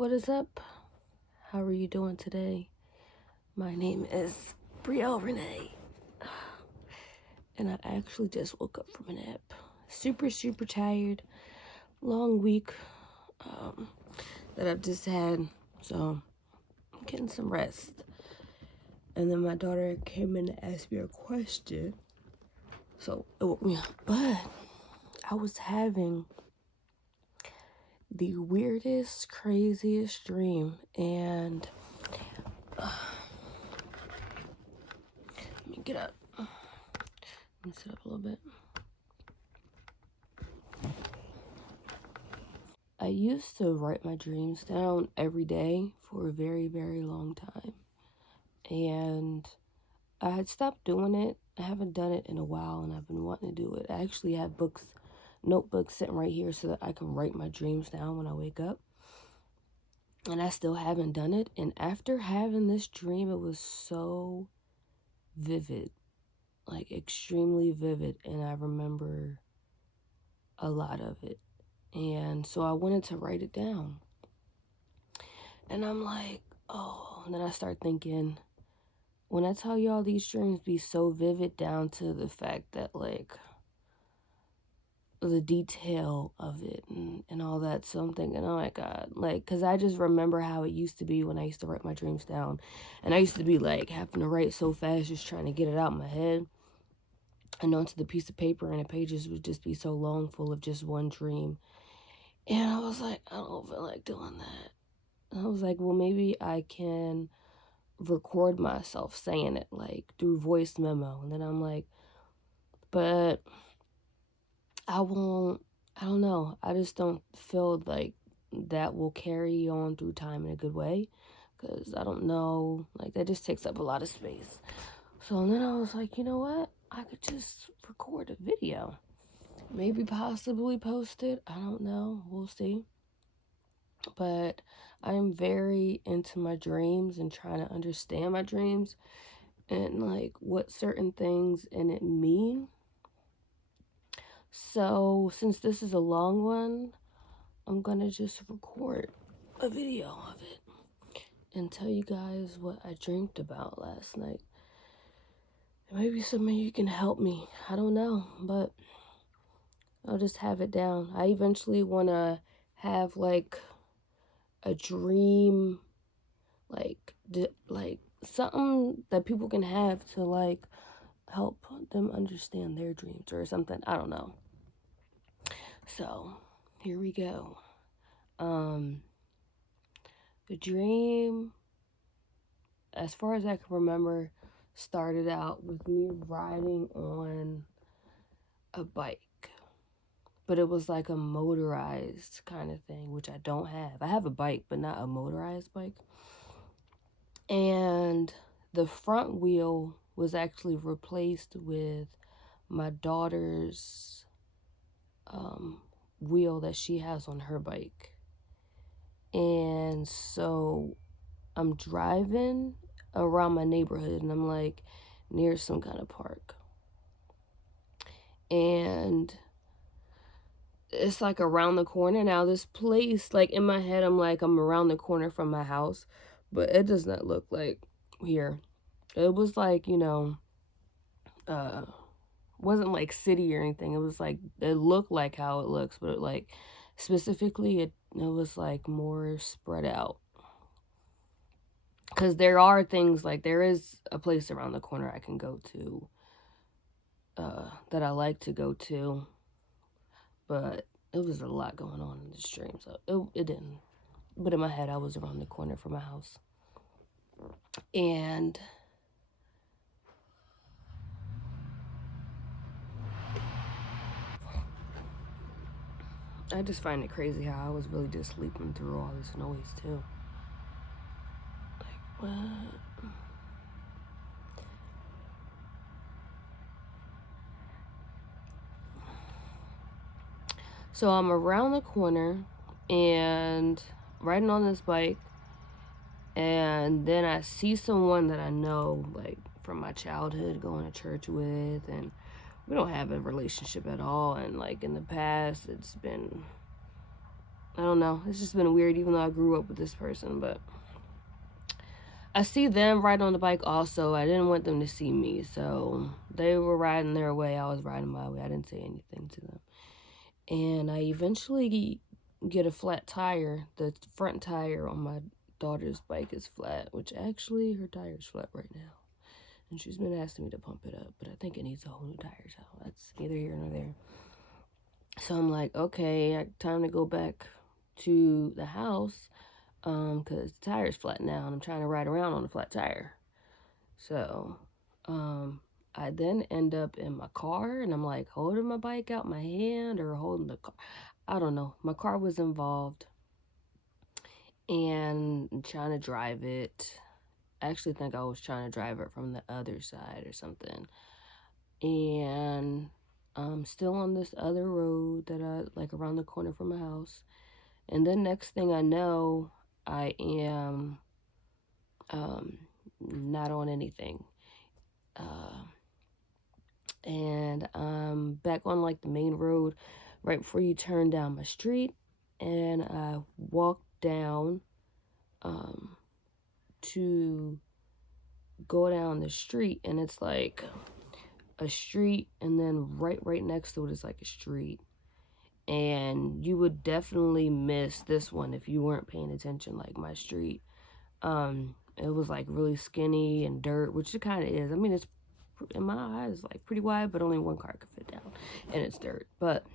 What is up? How are you doing today? My name is Brielle Renee, and I actually just woke up from a nap. Super tired. Long week that I've just had, so I'm getting some rest. And then my daughter came in to ask me a question, so it woke me up. But I was having the weirdest, craziest dream, and let me get up. Let me sit up a little bit. I used to write my dreams down every day for a very long time. And I had stopped doing it. I haven't done it in a while, and I've been wanting to do it. I actually have notebooks sitting right here so that I can write my dreams down when I wake up. And I still haven't done it. And after having this dream, it was so vivid, like extremely vivid. And I remember a lot of it. And so I wanted to write it down. And I'm like, oh, and then I start thinking, when I tell y'all these dreams be so vivid down to the fact that, like, the detail of it and all that. So I'm thinking, oh my God, like, because I just remember how it used to be when I used to write my dreams down. And I used to be, like, having to write so fast, just trying to get it out of my head and onto the piece of paper, and the pages would just be so long, full of just one dream. And I was like, I don't feel like doing that. And I was like, well, maybe I can record myself saying it, like through voice memo. And then I'm like, but I don't know. I just don't feel like that will carry on through time in a good way, because I don't know, like, that just takes up a lot of space. So then I was like, you know what? I could just record a video. Maybe possibly post it. I don't know. We'll see. But I'm very into my dreams and trying to understand my dreams and, like, what certain things in it mean. So since this is a long one, I'm gonna just record a video of it and tell you guys what I dreamed about last night. And maybe some of you can help me. I don't know, but I'll just have it down. I eventually want to have, like, a dream, like something that people can have to, like, help them understand their dreams or something. I don't know. So here we go. The dream, as far as I can remember, started out with me riding on a bike, but it was like a motorized kind of thing, which I don't have. I have a bike, but not a motorized bike. And the front wheel was actually replaced with my daughter's wheel that she has on her bike. And so I'm driving around my neighborhood, and I'm, like, near some kind of park. And it's, like, around the corner. Now, this place, like, in my head, I'm like, I'm around the corner from my house, but it does not look like here. It was, like, wasn't like city or anything. It was like, it looked like how it looks, but, like, specifically, it was, like, more spread out. Because there are things, like, there is a place around the corner I can go to, that I like to go to, but it was a lot going on in the stream, so it didn't. But in my head, I was around the corner from my house. And I just find it crazy how I was really just sleeping through all this noise, too. Like, what? So I'm around the corner and riding on this bike, and then I see someone that I know, like, from my childhood, going to church with, and we don't have a relationship at all. And, like, in the past, it's been I don't know. It's just been weird, even though I grew up with this person. But I see them riding on the bike also. I didn't want them to see me. So they were riding their way. I was riding my way. I didn't say anything to them. And I eventually get a flat tire. The front tire on my daughter's bike is flat, which actually her tire is flat right now. And she's been asking me to pump it up, but I think it needs a whole new tire, so that's neither here nor there. So I'm like, okay, time to go back to the house, because the tire's flat now, and I'm trying to ride around on a flat tire. So, I then end up in my car, and I'm like holding my bike out my hand or holding the car. I don't know. My car was involved, and I'm trying to drive it. I actually think I was trying to drive it from the other side or something. And I'm still on this other road that I like around the corner from my house. And then next thing I know, I am not on anything. And I'm back on like the main road right before you turn down my street. And I walk down to go down the street, and it's like a street, and then right next to it is like a street. And you would definitely miss this one if you weren't paying attention, like my street. It was like really skinny and dirt, which it kind of is. I mean, it's in my eyes like pretty wide, but only one car could fit down, and it's dirt. But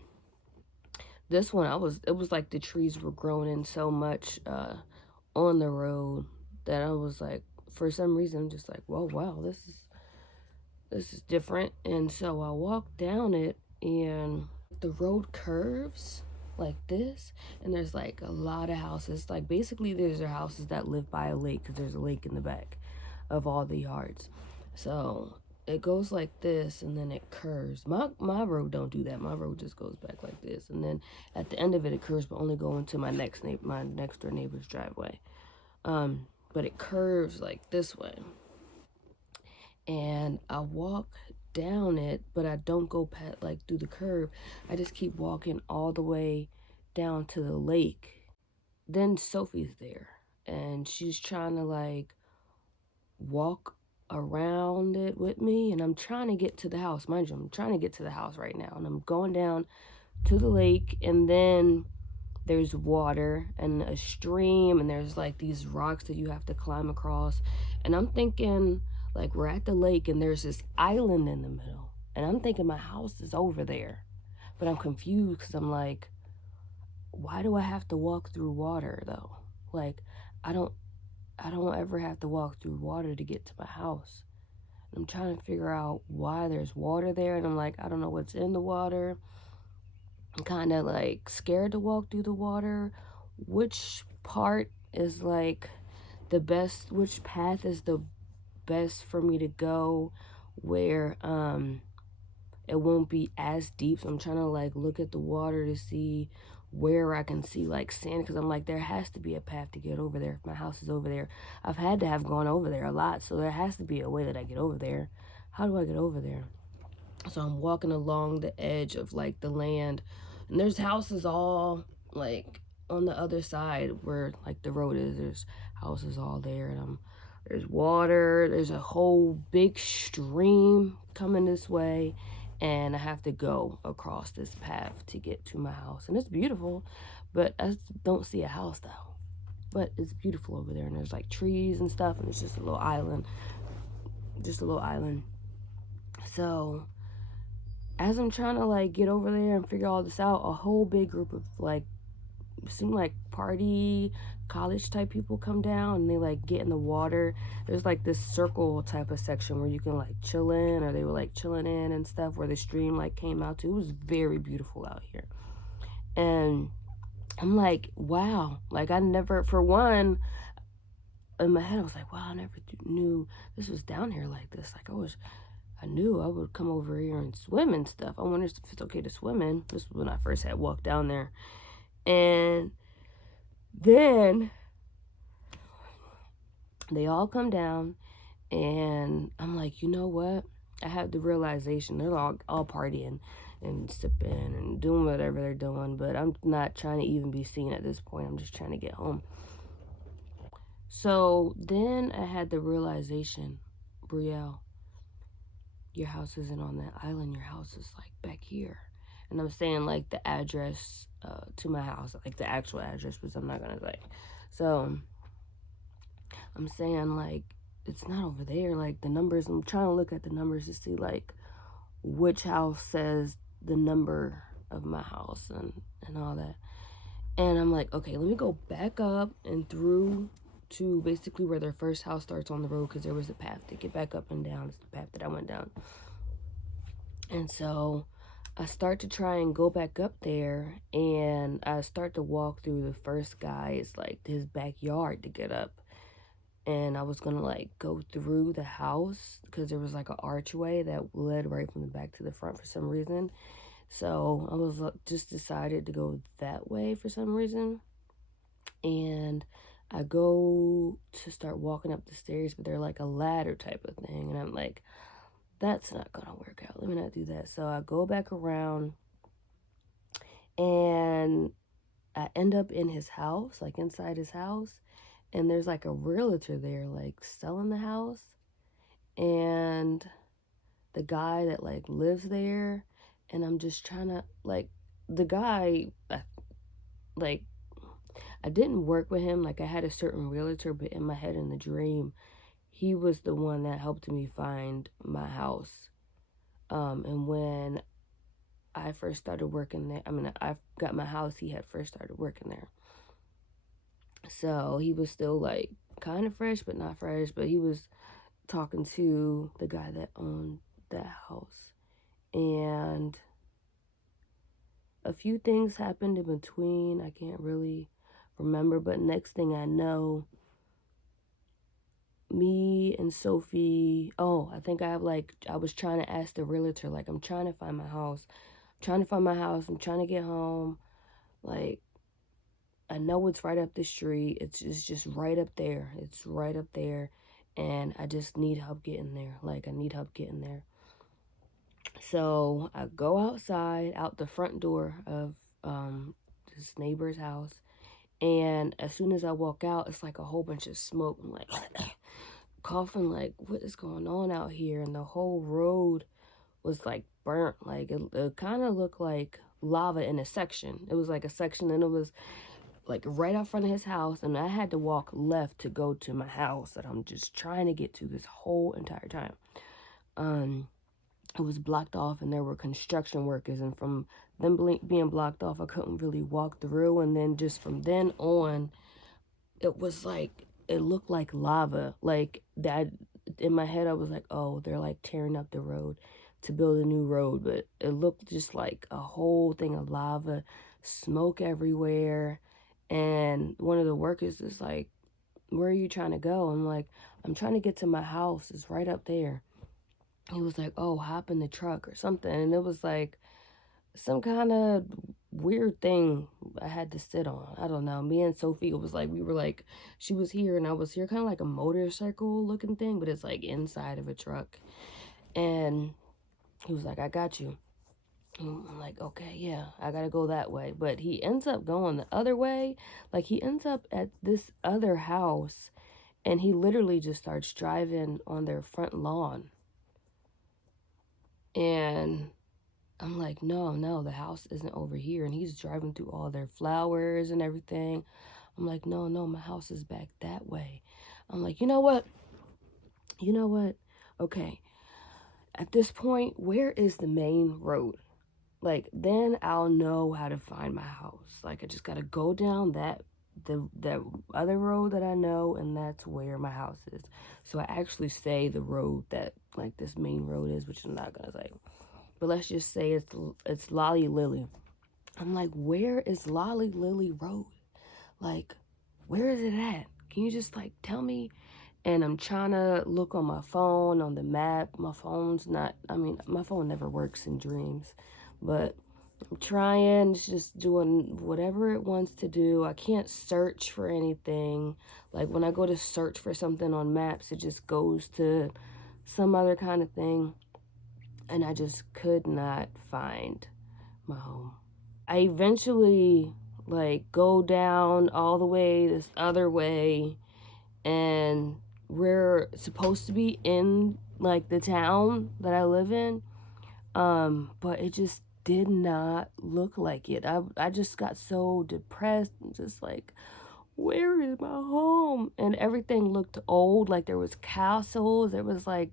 this one, it was like the trees were growing in so much on the road that I was like, for some reason, I'm just like, whoa, wow, this is different. And so I walked down it, and the road curves like this, and there's like a lot of houses. Like basically there's houses that live by a lake, because there's a lake in the back of all the yards. So it goes like this, and then it curves. My road don't do that. My road just goes back like this, and then at the end of it, it curves, but only going to my next door neighbor's driveway. But it curves like this way, and I walk down it, but I don't go past like through the curb. I just keep walking all the way down to the lake. Then Sophie's there, and she's trying to like walk around it with me, and I'm trying to get to the house. Mind you, I'm trying to get to the house right now, and I'm going down to the lake, and then there's water and a stream, and there's like these rocks that you have to climb across. And I'm thinking like we're at the lake, and there's this island in the middle, and I'm thinking my house is over there. But I'm confused, because I'm like, why do I have to walk through water though? Like I don't ever have to walk through water to get to my house. I'm trying to figure out why there's water there, and I'm like, I don't know what's in the water. I'm kind of like scared to walk through the water. Which part is like the best, which path is the best for me to go where it won't be as deep. So I'm trying to like look at the water to see where I can see like sand, because I'm like, there has to be a path to get over there. If my house is over there, I've had to have gone over there a lot, so there has to be a way that I get over there. How do I get over there? So I'm walking along the edge of like the land, and there's houses all like on the other side where like the road is. There's houses all there, and there's water. There's a whole big stream coming this way, and I have to go across this path to get to my house. And it's beautiful, but I don't see a house though. But it's beautiful over there, and there's like trees and stuff, and it's just a little island. Just a little island. So as I'm trying to like get over there and figure all this out, a whole big group of like, seem like party college type people come down, and they like get in the water. There's like this circle type of section where you can like chill in, or they were like chilling in and stuff, where the stream like came out to. It was very beautiful out here. And I'm like, wow, like I never, for one, in my head I was like, wow, I never knew this was down here like this. Like I knew I would come over here and swim and stuff. I wonder if it's okay to swim in. This was when I first had walked down there. And then they all come down, and I'm like, you know what? I had the realization they're all partying. and sipping and doing whatever they're doing, but I'm not trying to even be seen at this point. I'm just trying to get home. So then I had the realization, Brielle, your house isn't on that island. Your house is like back here. And I'm saying like the address to my house, like the actual address, because I'm not gonna say. So I'm saying like it's not over there. Like the numbers, I'm trying to look at the numbers to see like which house says the number of my house and all that. And I'm like, okay, let me go back up and through to basically where their first house starts on the road, because there was a path to get back up and down. It's the path that I went down. And so I start to try and go back up there, and I start to walk through the first guy's like his backyard to get up. And I was gonna like go through the house because there was like an archway that led right from the back to the front for some reason. So I was just decided to go that way for some reason. And I go to start walking up the stairs, but they're like a ladder type of thing. And I'm like, that's not gonna work out. Let me not do that. So I go back around and I end up in his house, like inside his house. And there's like a realtor there, like selling the house. And the guy that like lives there, and I'm just trying to like the guy like I didn't work with him, like I had a certain realtor, but in my head in the dream he was the one that helped me find my house. And when I first started working there, I mean I got my house, he had first started working there, so he was still like kind of fresh but not fresh, but he was talking to the guy that owned that house. And a few things happened in between. I can't really remember, but next thing I know, me and Sophie, oh, I think I was trying to ask the realtor, like, I'm trying to find my house. I'm trying to find my house. I'm trying to get home. Like, I know it's right up the street. It's just right up there. It's right up there. And I just need help getting there. Like, I need help getting there. So I go outside, out the front door of this neighbor's house. And as soon as I walk out, it's like a whole bunch of smoke. I'm like coughing, like, what is going on out here? And the whole road was like burnt. Like it kind of looked like lava in a section. It was like a section, and it was like right out front of his house. And I had to walk left to go to my house that I'm just trying to get to this whole entire time. It was blocked off, and there were construction workers, and from them being blocked off, I couldn't really walk through. And then just from then on, it was like it looked like lava. Like that in my head I was like, oh, they're like tearing up the road to build a new road, but it looked just like a whole thing of lava, smoke everywhere. And one of the workers is like, where are you trying to go? I'm like, I'm trying to get to my house, it's right up there. He was like, oh, hop in the truck or something. And it was like some kind of weird thing I had to sit on. I don't know. Me and Sophie, it was like we were like, she was here and I was here, kind of like a motorcycle looking thing, but it's like inside of a truck. And he was like, I got you. And I'm like, okay, yeah, I gotta go that way. But he ends up going the other way. Like he ends up at this other house, and he literally just starts driving on their front lawn. And I'm like, no, the house isn't over here. And he's driving through all their flowers and everything. I'm like, no, my house is back that way. I'm like, you know what? You know what? Okay. At this point, where is the main road? Like, then I'll know how to find my house. Like, I just gotta go down the other road that I know, and that's where my house is. So I actually say the road that like this main road is, which I'm not gonna say. But let's just say it's Lolly Lily. I'm like, where is Lolly Lily Road? Like, where is it at? Can you just like tell me? And I'm trying to look on my phone, on the map. My phone's not, I mean, my phone never works in dreams. But I'm trying, it's just doing whatever it wants to do. I can't search for anything. Like when I go to search for something on maps, it just goes to some other kind of thing. and I just could not find my home. I eventually like go down all the way this other way, and we're supposed to be in like the town that I live in, but it just did not look like it. I just got so depressed and just like, where is my home? And everything looked old, like there was castles, there was like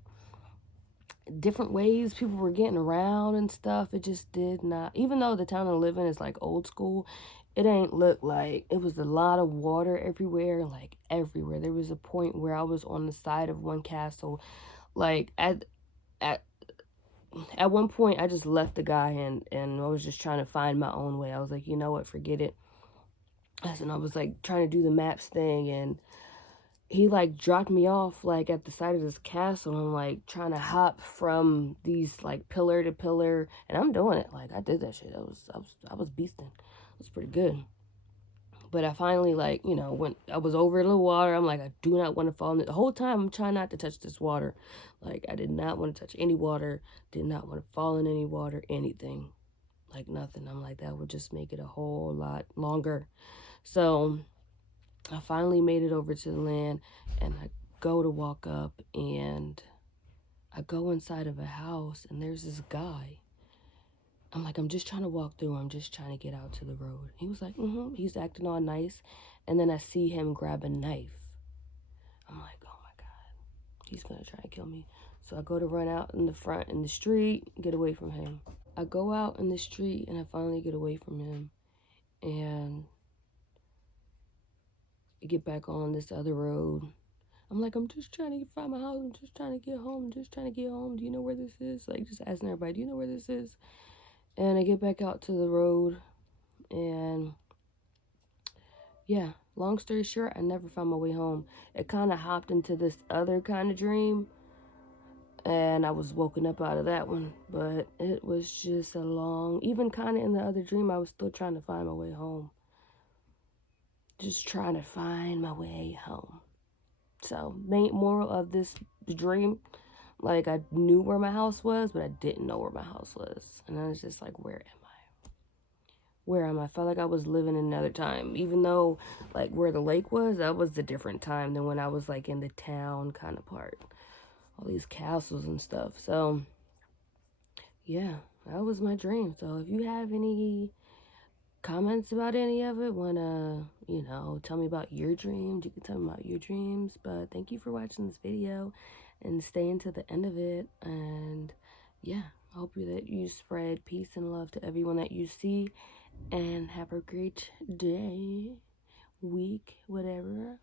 different ways people were getting around and stuff. It just did not, even though the town I live in is like old school, it ain't look like. It was a lot of water everywhere, like everywhere. There was a point where I was on the side of one castle, like at at one point I just left the guy, and I was just trying to find my own way. I was like, you know what, forget it. And I was like trying to do the maps thing, and he like dropped me off like at the side of this castle. I'm like trying to hop from these like pillar to pillar, and I'm doing it. Like I did that shit. I was beasting. It was pretty good. But I finally, like, when I was over the water, I'm like, I do not want to fall in it. The whole time I'm trying not to touch this water. Like I did not want to touch any water, did not want to fall in any water, anything. Like nothing. I'm like, that would just make it a whole lot longer. So I finally made it over to the land, and I go to walk up, and I go inside of a house, and there's this guy. I'm like, I'm just trying to walk through. I'm just trying to get out to the road. He was like, He's acting all nice. And then I see him grab a knife. I'm like, oh my God, he's going to try to kill me. So I go to run out in the front in the street, get away from him. I go out in the street, and I finally get away from him. And I get back on this other road. I'm like, I'm just trying to find my house. I'm just trying to get home. I'm just trying to get home. Do you know where this is? Like, just asking everybody, do you know where this is? And I get back out to the road, and yeah, long story short, I never found my way home. It kind of hopped into this other kind of dream, and I was woken up out of that one. But it was just a long, even kind of in the other dream, I was still trying to find my way home. Just trying to find my way home. So, main moral of this dream, like I knew where my house was, but I didn't know where my house was. And I was just like, where am I? Where am I? I felt like I was living in another time. Even though, like, where the lake was, that was a different time than when I was, like, in the town kind of part. All these castles and stuff. So, yeah, that was my dream. So, if you have any comments about any of it, wanna, tell me about your dreams, you can tell me about your dreams. But thank you for watching this video and staying to the end of it. And yeah, I hope that you spread peace and love to everyone that you see, and have a great day, week, whatever,